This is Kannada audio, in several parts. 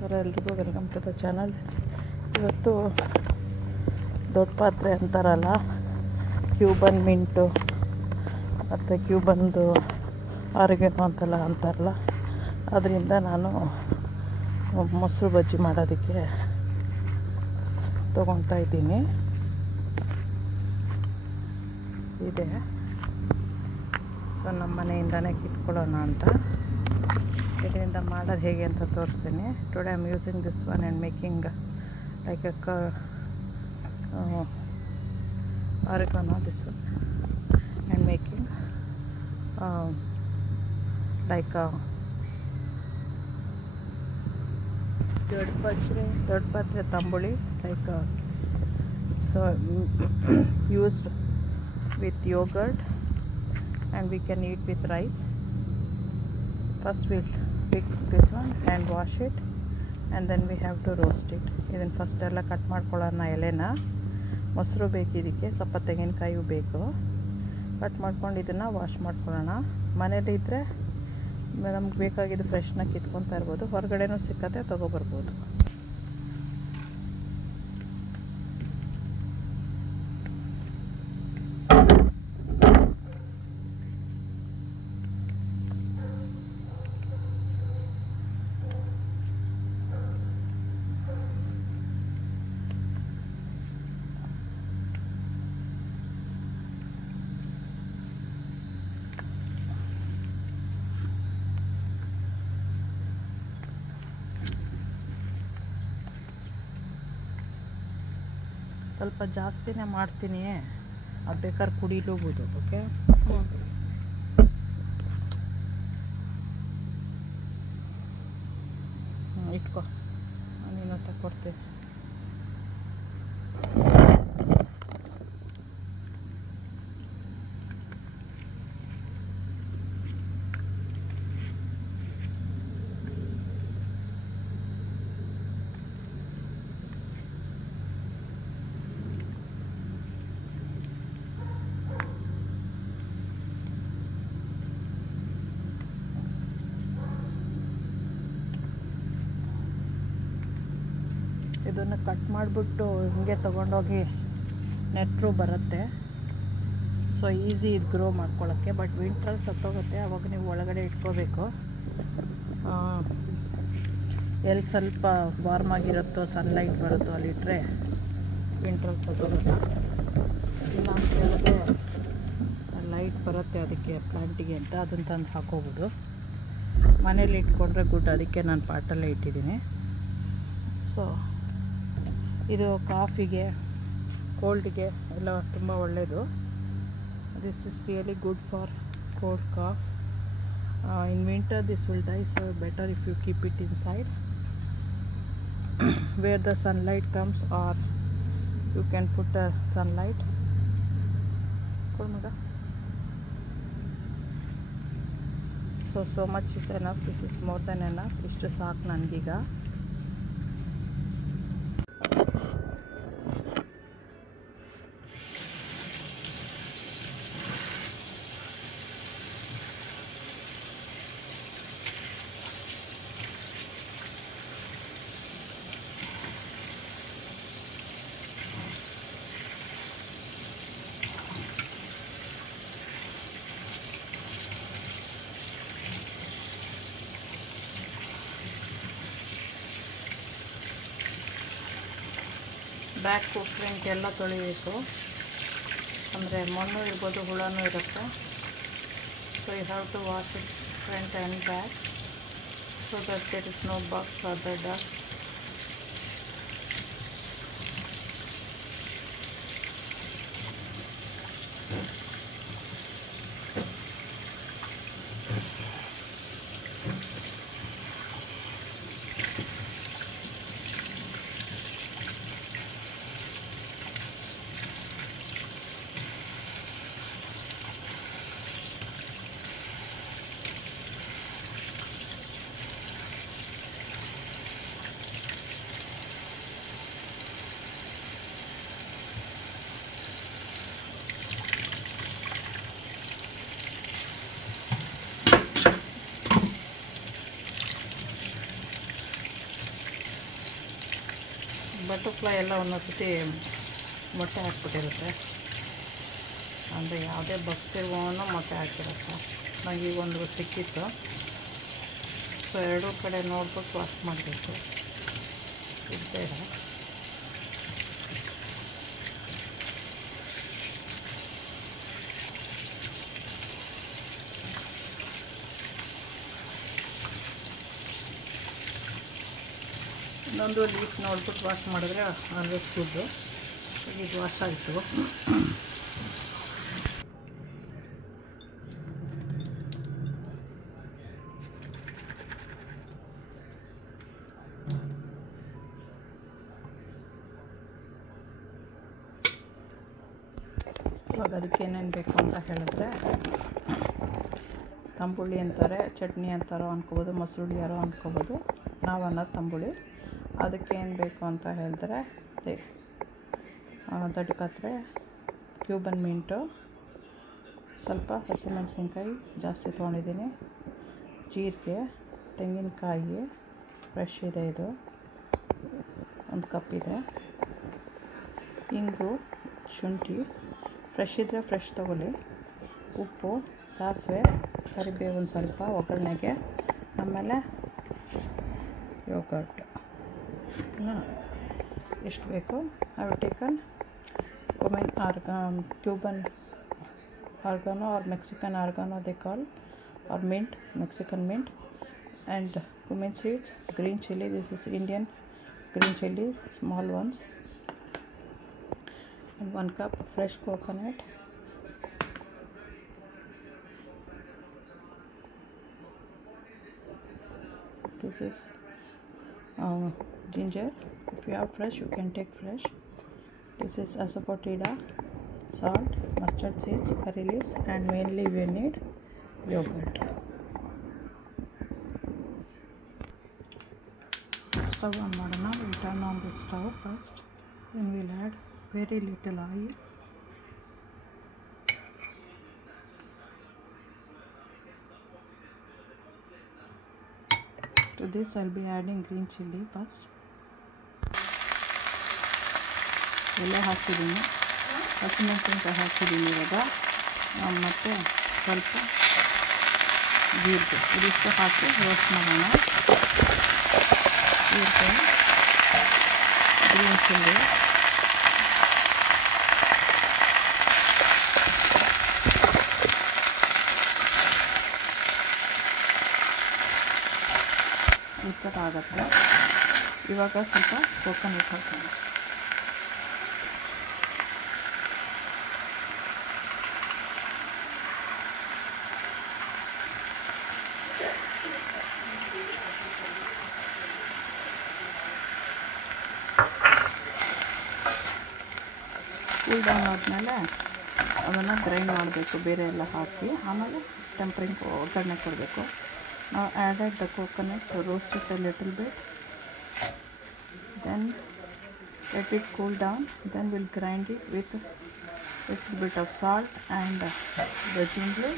ನಮಸ್ಕಾರ ಎಲ್ರಿಗೂ, ವೆಲ್ಕಮ್ ಟು ದ ಚಾನಲ್. ಇವತ್ತು ದೊಡ್ಡ ಪಾತ್ರೆ ಅಂತಾರಲ್ಲ, ಕ್ಯೂಬನ್ ಮಿಂಟು ಮತ್ತು ಕ್ಯೂಬನ್ದು ಆರಿಗೆನೋ ಅಂತಾರಲ್ಲ, ಅದರಿಂದ ನಾನು ಮೊಸರು ಬಜ್ಜಿ ಮಾಡೋದಕ್ಕೆ ತೊಗೊತಾ ಇದ್ದೀನಿ. ಇದೆ ಸೊ ನಮ್ಮ ಮನೆಯಿಂದನೇ ಕಿತ್ಕೊಳ್ಳೋಣ ಅಂತ. ಇದರಿಂದ ಮಾಡೋದು ಹೇಗೆ ಅಂತ ತೋರಿಸ್ತೀನಿ. Today I am using this one and making like a oregano this one and making like ದೊಡ್ಡ ಪಾತ್ರೆ ತಂಬುಳಿ, like so used with yogurt and we can eat with rice. First we'll pick this one and wash it and then we have to roast it. ಇದನ್ನು ಫಸ್ಟ್ ಎಲ್ಲ ಕಟ್ ಮಾಡ್ಕೊಳ್ಳೋಣ. ಎಲೆನ ಮೊಸರು ಬೇಕು, ಇದಕ್ಕೆ ಸ್ವಲ್ಪ ತೆಂಗಿನಕಾಯಿ ಬೇಕು. ಕಟ್ ಮಾಡ್ಕೊಂಡು ಇದನ್ನು ವಾಶ್ ಮಾಡ್ಕೊಳ್ಳೋಣ. ಮನೇಲಿ ಇದ್ದರೆ ನಮ್ಗೆ ಬೇಕಾಗಿದ್ದು ಫ್ರೆಶ್ನ ಕಿತ್ಕೊತಾ ಇರ್ಬೋದು, ಹೊರಗಡೆನೂ ಸಿಕ್ಕತ್ತೆ ತೊಗೊಬರ್ಬೋದು. ಸ್ವಲ್ಪ ಜಾಸ್ತಿನೇ ಮಾಡ್ತೀನಿ, ಅದು ಬೇಕಾದ್ರೆ ಕುಡಿಲೂಬೋದು. ಓಕೆ, ಇಟ್ಕೊ, ನೀನು ತಗೊಡ್ತೀನಿ. ಇದನ್ನು ಕಟ್ ಮಾಡಿಬಿಟ್ಟು ಹಿಂಗೆ ತೊಗೊಂಡೋಗಿ ನೆಟ್ಟರು ಬರುತ್ತೆ. ಸೊ ಈಸಿ ಇದು ಗ್ರೋ ಮಾಡ್ಕೊಳ್ಳೋಕ್ಕೆ. ಬಟ್ ವಿಂಟ್ರಲ್ಲಿ ಸತ್ತೋಗುತ್ತೆ, ಅವಾಗ ನೀವು ಒಳಗಡೆ ಇಟ್ಕೋಬೇಕು. ಎಲ್ಲಿ ಸ್ವಲ್ಪ ವಾರ್ಮ್ ಆಗಿರುತ್ತೋ, ಸನ್ಲೈಟ್ ಬರುತ್ತೋ ಅಲ್ಲಿಟ್ಟರೆ ವಿಂಟ್ರಲ್ಲಿ ಸತ್ತೋಗುತ್ತೆ. ಇಲ್ಲ ಅಂತ ಹೇಳಿದ್ರೆ ಲೈಟ್ ಬರುತ್ತೆ ಅದಕ್ಕೆ ಪ್ಲಾಂಟಿಗೆ ಅಂತ, ಅದನ್ನು ತಂದು ಹಾಕೋಬೋದು. ಮನೇಲಿ ಇಟ್ಕೊಂಡ್ರೆ ಗುಡ್, ಅದಕ್ಕೆ ನಾನು ಪಾಟಲ್ಲೇ ಇಟ್ಟಿದ್ದೀನಿ. ಸೊ ಇದು ಕಾಫಿಗೆ, ಕೋಲ್ಡ್ಗೆ ಎಲ್ಲ ತುಂಬ ಒಳ್ಳೆಯದು. This is really good for cold cough. In winter this will die, so better if you keep it inside where the sunlight comes, or you can put a sunlight. ಕೊಡು ಮಗ. So much is enough, this is more than enough. ಇಷ್ಟು ಸಾಕು ನನಗೀಗ. ಬ್ಯಾಕ್ ಫ್ರಂಟ್ ಎಲ್ಲ ತೊಳಿಬೇಕು, ಅಂದರೆ ಮಣ್ಣು ಇರ್ಬೋದು, ಹುಳನೂ ಇರುತ್ತೆ. So you have to wash it front and back so that there is no bugs or the dust. Butterfly ಎಲ್ಲ ಒಂದೊಂದು ಸತಿ ಮೊಟ್ಟೆ ಹಾಕ್ಬಿಟ್ಟಿರುತ್ತೆ, ಅಂದರೆ ಯಾವುದೇ ಬಗ್ಸಿರುವವನು ಮೊಟ್ಟೆ ಹಾಕಿರುತ್ತೆ. ನನಗೆ ಈಗ ಒಂದು ಸಿಕ್ಕಿತ್ತು, ಸೊ ಎರಡೂ ಕಡೆ ನೋಡ್ಬಿಟ್ಟು ವಾಶ್ ಮಾಡಬೇಕು. ಇದು ಬೇಡ. ಇನ್ನೊಂದು ಲೀಫ್ ನೋಡ್ಬಿಟ್ಟು ವಾಶ್ ಮಾಡಿದ್ರೆ ಆಲ್ವೇಸ್ ಗುಡ್ಡು. ಇದು ವಾಶ್ ಆಯಿತು. ಇವಾಗ ಅದಕ್ಕೆ ಏನೇನು ಬೇಕು ಅಂತ ಹೇಳಿದ್ರೆ, ತಂಬುಳಿ ಅಂತಾರೆ, ಚಟ್ನಿ ಅಂತಾರೋ ಅನ್ಕೋಬೋದು, ಮೊಸರುಳ್ಳಿ ಯಾರೋ ಅನ್ಕೋಬೋದು, ನಾವು ಅನ್ನೋದು ತಂಬುಳಿ. ಅದಕ್ಕೆ ಏನು ಬೇಕು ಅಂತ ಹೇಳಿದ್ರೆ, ದಡ್ಕತ್ರೆ, ಕ್ಯೂಬನ್ ಮಿಂಟು, ಸ್ವಲ್ಪ ಹಸಿಮೆಣಸಿನ್ಕಾಯಿ ಜಾಸ್ತಿ ತೊಗೊಂಡಿದ್ದೀನಿ, ಜೀರಿಗೆ, ತೆಂಗಿನಕಾಯಿ ಫ್ರೆಶ್ ಇದೆ, ಇದು 1 ಕಪ್ ಇದೆ, ಇಂಗು, ಶುಂಠಿ ಫ್ರೆಶ್ ಇದ್ದರೆ ಫ್ರೆಶ್ ತೊಗೊಳ್ಳಿ, ಉಪ್ಪು, ಸಾಸಿವೆ, ಕರಿಬೇವು ಒಂದು ಸ್ವಲ್ಪ ಒಗ್ಗರಣೆಗೆ, ಆಮೇಲೆ ಯೋಗರ್ಟ್ ಎಷ್ಟು ಬೇಕು. I have taken Cuban oregano or Mexican oregano they call, or mint, Mexican mint, and cumin seeds, green chili, this is Indian green chili, small ones, and 1 cup fresh coconut, this is ginger, if you have fresh you can take fresh, this is asafoetida, salt, mustard seeds, curry leaves, and mainly we need yogurt. Stove on ಮಾಡೋಣ. We'll turn on the stove first, then we'll add very little oil. To this I'll be adding green chili first. ಎಲ್ಲ ಹಾಕಿದ್ದೀನಿ, ಹಸಿಮೆಣಸಿನ್ಕಾಯಿ ಹಾಕಿದ್ದೀನಿ. ಇವಾಗ ಮತ್ತು ಸ್ವಲ್ಪ ಜೀರಿಗೆ, ಇದಿಷ್ಟು ಹಾಕಿ ರೋಸ್ಟ್ ಮಾಡೋಣ. ಜೀರಿಗೆ, ಗ್ರೀನ್ ಚಿಲ್ಲಿ, ಈ ಥರ ಆಗುತ್ತೆ. ಇವಾಗ ಸ್ವಲ್ಪ ಕೋಕೋನಟ್ ಹಾಕೋಣ. ಕೂಲ್ ಡೌನ್ ಆದಮೇಲೆ ಅದನ್ನು ಗ್ರೈಂಡ್ ಮಾಡಬೇಕು, ಬೇರೆ ಎಲ್ಲ ಹಾಕಿ. ಆಮೇಲೆ ಟೆಂಪರಿಂಗ್ ಒಗ್ಗರಣೆ ಕೊಡಬೇಕು. ನಾವು added the coconut, roast it a little bit, then let it cool down, then we'll grind it with little bit of salt and the ginger,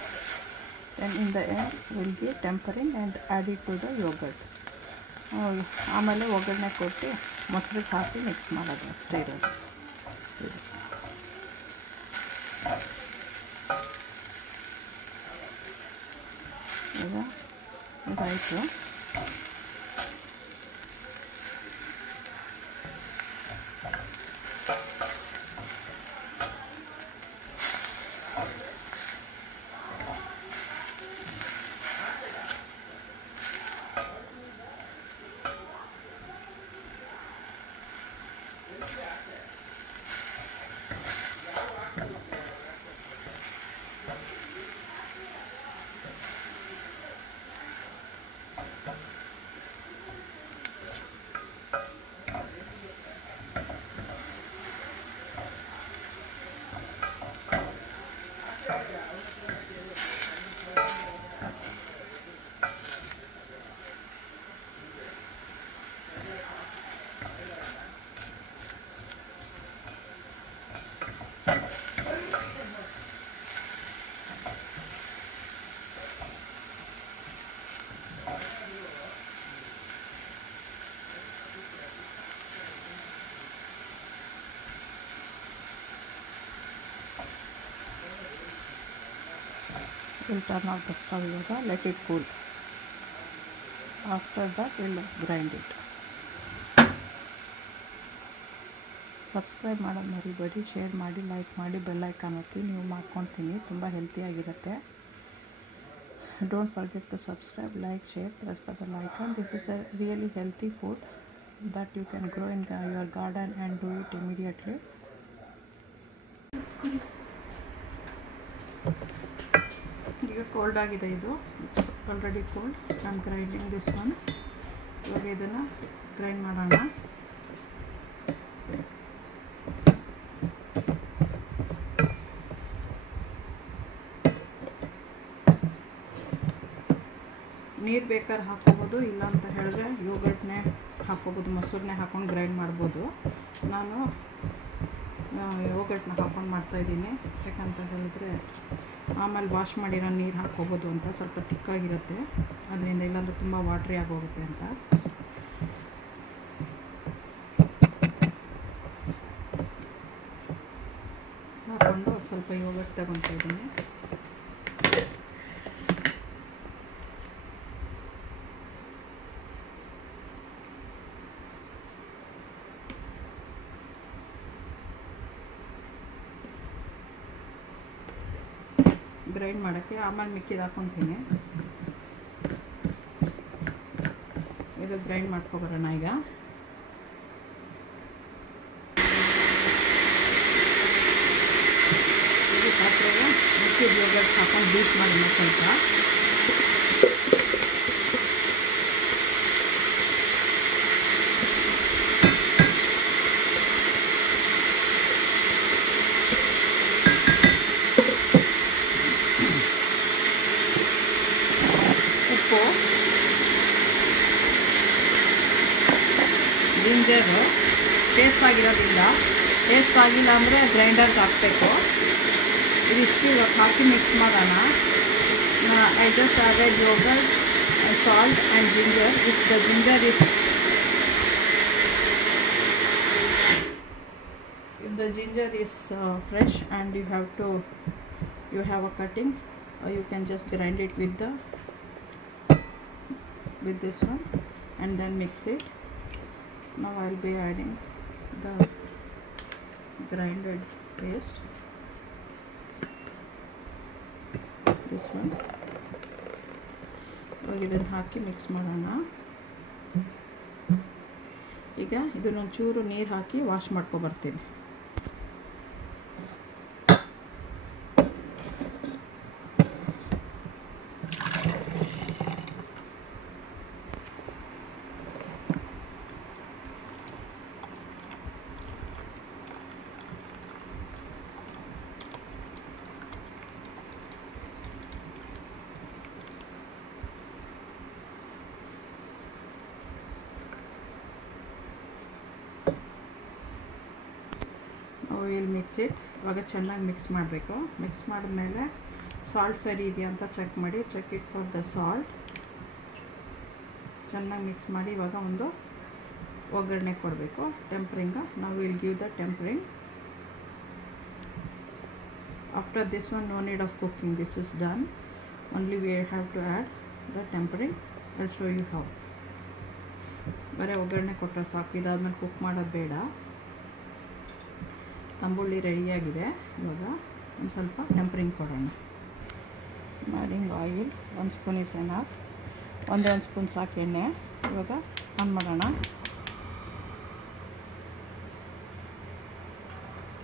then in the end we'll be tempering and add it to the yogurt. ಆಮೇಲೆ ಒಗ್ಗರಣೆ ಕೊಟ್ಟು ಮೊಸರಿಗೆ ಹಾಕಿ ಮಿಕ್ಸ್ ಮಾಡೋದು ಅಷ್ಟೇ ಇರೋದು. ಈಗ ಇದಾಯಿತು. We'll turn off the stove ivaga, let it cool. After that we'll grind it. Subscribe ಮಾಡೋದು ಮರಿಬೇಡಿ, ಶೇರ್ ಮಾಡಿ, ಲೈಕ್ ಮಾಡಿ, ಬೆಲ್ ಐಕಾನ್ ಒತ್ತಿ. ನೀವು ಮಾಡ್ಕೊತೀನಿ, ತುಂಬ ಹೆಲ್ತಿಯಾಗಿರುತ್ತೆ. Don't forget to subscribe, like, share, press the bell icon. This is a really healthy food that you can grow in your garden and do it immediately. ಈಗ ಕೋಲ್ಡ್ ಆಗಿದೆ, ಇದು it's already cold. I am grinding this one. ಇವಾಗ ಇದನ್ನು ಗ್ರೈಂಡ್ ಮಾಡೋಣ. ನೀರು ಬೇಕಾದ್ರೆ ಹಾಕ್ಕೋಬೋದು, ಇಲ್ಲ ಅಂತ ಹೇಳಿದ್ರೆ ಯೋಗರ್ಟ್ನೇ ಹಾಕ್ಕೋಬೋದು, ಮೊಸರನ್ನೇ ಹಾಕ್ಕೊಂಡು ಗ್ರೈಂಡ್ ಮಾಡ್ಬೋದು. ನಾನು ಯೋಗರ್ಟ್ನ ಹಾಕ್ಕೊಂಡು ಮಾಡ್ತಾಯಿದ್ದೀನಿ. ಯಾಕಂತ ಹೇಳಿದ್ರೆ ಆಮೇಲೆ ವಾಶ್ ಮಾಡಿರೋ ನೀರು ಹಾಕ್ಕೋಬೋದು ಅಂತ, ಸ್ವಲ್ಪ ತಿಕ್ಕಾಗಿರುತ್ತೆ ಅದರಿಂದ, ಇಲ್ಲಾಂದರೆ ತುಂಬ ವಾಟ್ರಿ ಆಗೋಗುತ್ತೆ ಅಂತ. ಹಾಕ್ಕೊಂಡು ಸ್ವಲ್ಪ ಯೋಗರ್ಟ್ ತಗೊತಾ ಇದ್ದೀನಿ. ಗ್ರೈಂಡ್ ಮಾಡೋಕ್ಕೆ ಆಮೇಲೆ ಮಿಕ್ಕಿದ್ದು ಹಾಕ್ಕೊತೀನಿ. ಇದು ಗ್ರೈಂಡ್ ಮಾಡ್ಕೊಬರೋಣ. ಈಗ ಇದು ಪಾತ್ರೆಗೆ ಮಿಕ್ಕಿದ ಯೋಗರ್ಟ್ ಹಾಕೊಂಡು ಬೀಟ್ ಮಾಡೋಣ ಸ್ವಲ್ಪ. ಜಿಂಜರು ಟೇಸ್ಟ್ ಆಗಿರೋದ್ರಿಂದ, ಟೇಸ್ಟ್ ಆಗಿಲ್ಲ ಅಂದರೆ ಗ್ರೈಂಡರ್ಗೆ ಹಾಕಬೇಕು. ಇದಿಷ್ಟು ಇವಾಗ ಹಾಕಿ ಮಿಕ್ಸ್ ಮಾಡೋಣ. I just added yoghurt and salt and ginger. If the ginger is fresh and you have a cuttings, you can just grind it with this one and then mix it. Now I'll be adding the grinded paste, this one. ಇವಾಗ ಇದನ್ನು ಹಾಕಿ ಮಿಕ್ಸ್ ಮಾಡೋಣ. ಈಗ ಇದನ್ನೊಂದು ಚೂರು ನೀರು ಹಾಕಿ ವಾಶ್ ಮಾಡ್ಕೊಬರ್ತೀನಿ. Will mix it. ಇವಾಗ ಚೆನ್ನಾಗಿ ಮಿಕ್ಸ್ ಮಾಡಬೇಕು. ಮಿಕ್ಸ್ ಮಾಡಿದ್ಮೇಲೆ ಸಾಲ್ಟ್ ಸರಿ ಇದೆಯಾ ಅಂತ ಚೆಕ್ ಮಾಡಿ, check it for the salt. ಚೆನ್ನಾಗಿ ಮಿಕ್ಸ್ ಮಾಡಿ ಇವಾಗ ಒಂದು ಒಗ್ಗರಣೆ ಕೊಡಬೇಕು, ಟೆಂಪರಿಂಗ್. ನಾವು will give the tempering. After this one no need of cooking, this is done. Only we have to add the tempering. I'll show you how. ಬರೀ ಒಗ್ಗರಣೆ ಕೊಟ್ಟರೆ ಸಾಕು, ಇದಾದ್ಮೇಲೆ ಕುಕ್ ಮಾಡೋದು ಬೇಡ. ತಂಬುಳಿ ರೆಡಿಯಾಗಿದೆ. ಇವಾಗ ಒಂದು ಸ್ವಲ್ಪ ಟೆಂಪರಿಂಗ್ ಕೊಡೋಣ. ಮಾಡಿಂಗ್ ಆಯಿಲ್ 1 ಸ್ಪೂನ್ ಇಸ್ ಎನಫ್. ಒಂದೇ 1 ಸ್ಪೂನ್ ಸಾಕು ಎಣ್ಣೆ. ಇವಾಗ ಆನ್ ಮಾಡೋಣ.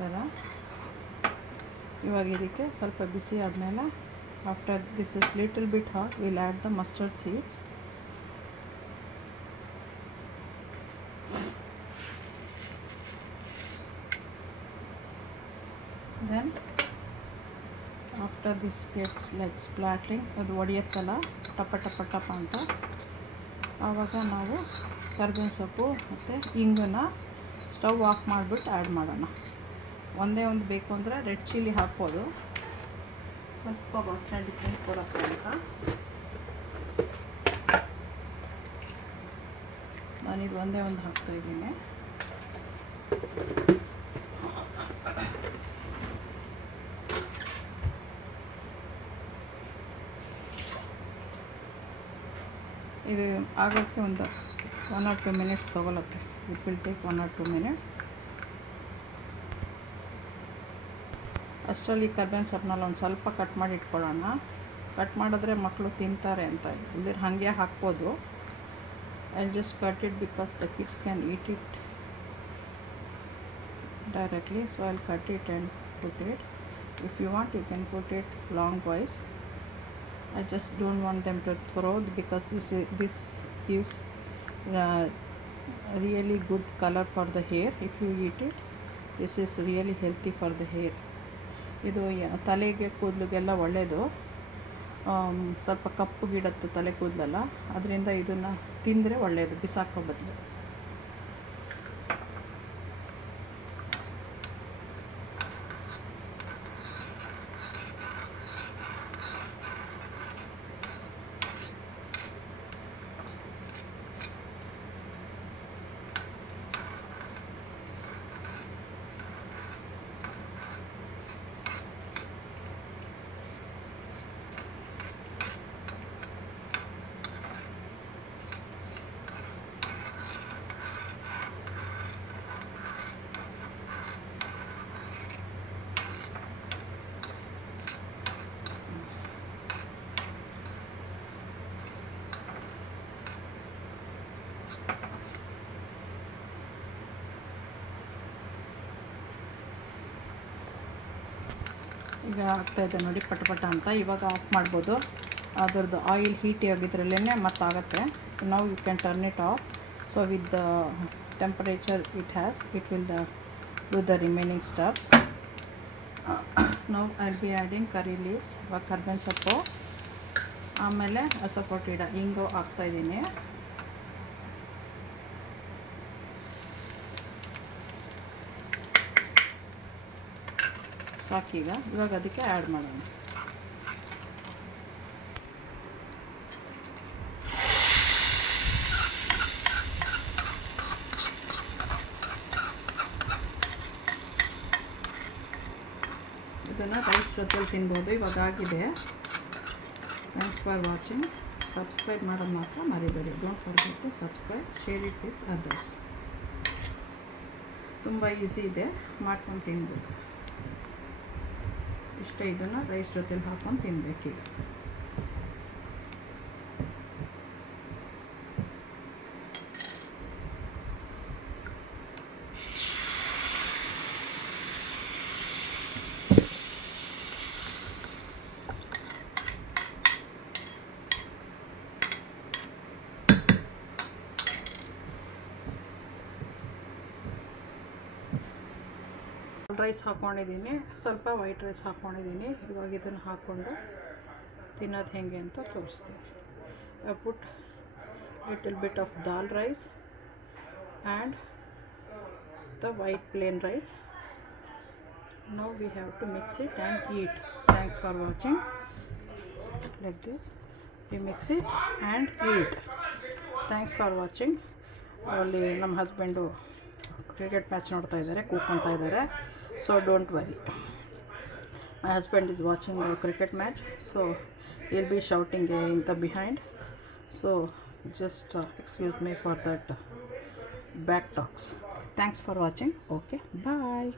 ಥರ ಇವಾಗ ಇದಕ್ಕೆ ಸ್ವಲ್ಪ ಬಿಸಿ ಆದಮೇಲೆ, after this is little bit hot, will add the mustard seeds. Then after this gets like splattering, ಅದು ಒಡೆಯುತ್ತಲ್ಲ ಟಪ ಟಪ ಟಪ ಅಂತ, ಆವಾಗ ನಾವು ಕರಿಬೇವಿನ ಸೊಪ್ಪು ಮತ್ತು ಇಂಗನ್ನು ಸ್ಟವ್ ಆಫ್ ಮಾಡಿಬಿಟ್ಟು ಆ್ಯಡ್ ಮಾಡೋಣ. ಒಂದೇ ಒಂದು ಬೇಕು ಅಂದರೆ ರೆಡ್ ಚಿಲ್ಲಿ ಹಾಕ್ಬೋದು, ಸ್ವಲ್ಪ ವಾಸನೆ ಡಿಫ್ರೆಂಟ್ ಕೊಡೋಕ್ಕೆ ಅಂತ. ನಾನಿದು ಒಂದೇ ಒಂದು ಹಾಕ್ತಾಯಿದ್ದೀನಿ. ಇದು ಆಗೋಕ್ಕೆ ಒಂದು 1 or 2 minutes ತೊಗೊಳುತ್ತೆ. It will take 1 or 2 minutes. ಅಷ್ಟರಲ್ಲಿ ಕರ್ಬೇವಿನ ಸೊಪ್ಪನಲ್ಲಿ ಒಂದು ಸ್ವಲ್ಪ ಕಟ್ ಮಾಡಿ ಇಟ್ಕೊಳ್ಳೋಣ. ಕಟ್ ಮಾಡಿದ್ರೆ ಮಕ್ಕಳು ತಿಂತಾರೆ ಅಂತ, ಇಲ್ದಿರ ಹಾಗೆ ಹಾಕ್ಬೋದು. I'll just cut it because the kids can eat it directly, so I'll cut it and put it. If you want, you can put it longwise. I just don't want them to throw because this gives really good color for the hair. If you eat it, this is really healthy for the hair. ಇದು ತಲೆಗೆ ಕೂದಲಿಗೆಲ್ಲ ಒಳ್ಳೆಯದು. ಸ್ವಲ್ಪ ಕಪ್ಪಗಿಡತ್ತೆ ತಲೆ ಕೂದಲೆಲ್ಲ, ಅದರಿಂದ ಇದನ್ನು ತಿಂದರೆ ಒಳ್ಳೆಯದು ಬಿಸಾಕೋ ಬದಲು. ಈಗ ಆಗ್ತಾಯಿದೆ ನೋಡಿ ಪಟ ಅಂತ. ಇವಾಗ ಆಫ್ ಮಾಡ್ಬೋದು. ಅದರದ್ದು ಆಯಿಲ್ ಹೀಟ್ ಆಗಿದ್ರಲ್ಲೇ ಮತ್ತೆ ಆಗುತ್ತೆ. Now you can turn it off. So with the temperature it will do the remaining steps. Now I will be adding curry leaves, ಇವಾಗ ಕರ್ಬೇವಿನ ಸೊಪ್ಪು, ಆಮೇಲೆ ಅಸಫೋಟಿಡ ಹಿಂಗು ಹಾಕ್ತಾಯಿದ್ದೀನಿ. ಸಾಕೀಗ. ಇವಾಗ ಅದಕ್ಕೆ ಆ್ಯಡ್ ಮಾಡೋಣ. ಇದನ್ನು ರೈಸ್ ಜೊತೆಲಿ ತಿನ್ಬೋದು. ಇವಾಗ ಆಗಿದೆ. Thanks for watching. ಸಬ್ಸ್ಕ್ರೈಬ್ ಮಾಡೋದು ಮಾತ್ರ ಮರಿಬೇಡಿ. Don't forget to subscribe, share it with others. ತುಂಬ ಈಸಿ ಇದೆ, ಮಾಡ್ಕೊಂಡು ತಿನ್ಬೋದು. ಇಷ್ಟೇ. ಇದನ್ನು ರೈಸ್ ಜೊತೆಲಿ ಹಾಕ್ಕೊಂಡು ತಿನ್ನಬೇಕೀಗ. ರೈಸ್ ಹಾಕ್ಕೊಂಡಿದ್ದೀನಿ, ಸ್ವಲ್ಪ ವೈಟ್ ರೈಸ್ ಹಾಕ್ಕೊಂಡಿದ್ದೀನಿ. ಇವಾಗ ಇದನ್ನು ಹಾಕ್ಕೊಂಡು ತಿನ್ನೋದು ಹೇಗೆ ಅಂತ ತೋರಿಸ್ತೀನಿ. I put little bit of dal rice and the white plain rice. Now we have to mix it and eat. Thanks for watching. Like this we mix it and eat. Thanks for watching. ಅಲ್ಲಿ ನಮ್ಮ ಹಸ್ಬೆಂಡು ಕ್ರಿಕೆಟ್ ಮ್ಯಾಚ್ ನೋಡ್ತಾ ಇದ್ದಾರೆ, ಕೂತ್ಕೊತಾ ಇದ್ದಾರೆ. So don't worry, my husband is watching the cricket match, so he'll be shouting in the behind. So just excuse me for that back talks. Thanks for watching. Okay, bye.